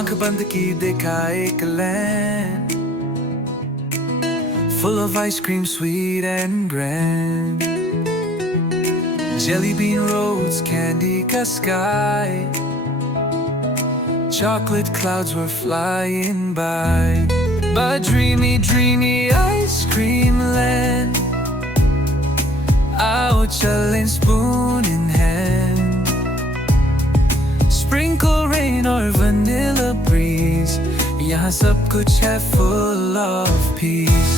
आंख बंद की देखा एक land full of ice cream, sweet and grand. Jellybean roads, candy ka sky, chocolate clouds were flying by. But dreamy, dreamy ice cream land, आओ चलें spoon in hand. Sprinkle rain or vanilla breeze, यहाँ सब कुछ है full of peace.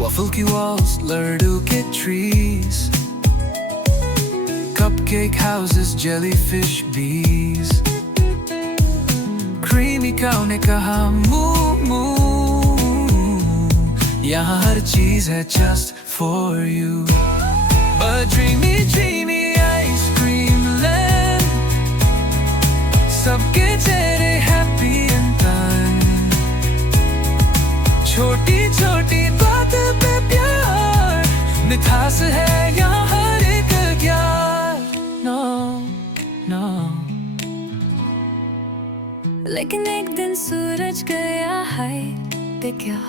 Waffle walls, Urdu trees, cupcake houses, jellyfish bees. Creamy cow ने कहा moo moo, यहाँ हर चीज है just for you. But dreamy, dreamy ice cream land, सबके चेहरे happy and fun. छोटी छोटी बात पे प्यार, मिठास है यहाँ हर एक प्यार. No, no. लेकिन एक दिन सूरज गया है, देखा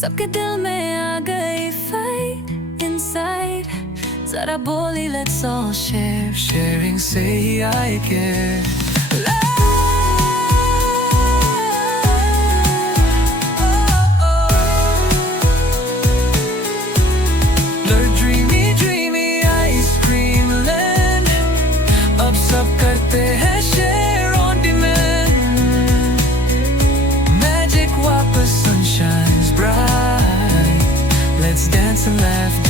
सबके दिल में आ गई fight inside. जरा बोली let's all share. Sharing say I care. सब करते हैं share on demand. Magic वापस, sun shines bright. Let's dance and laugh.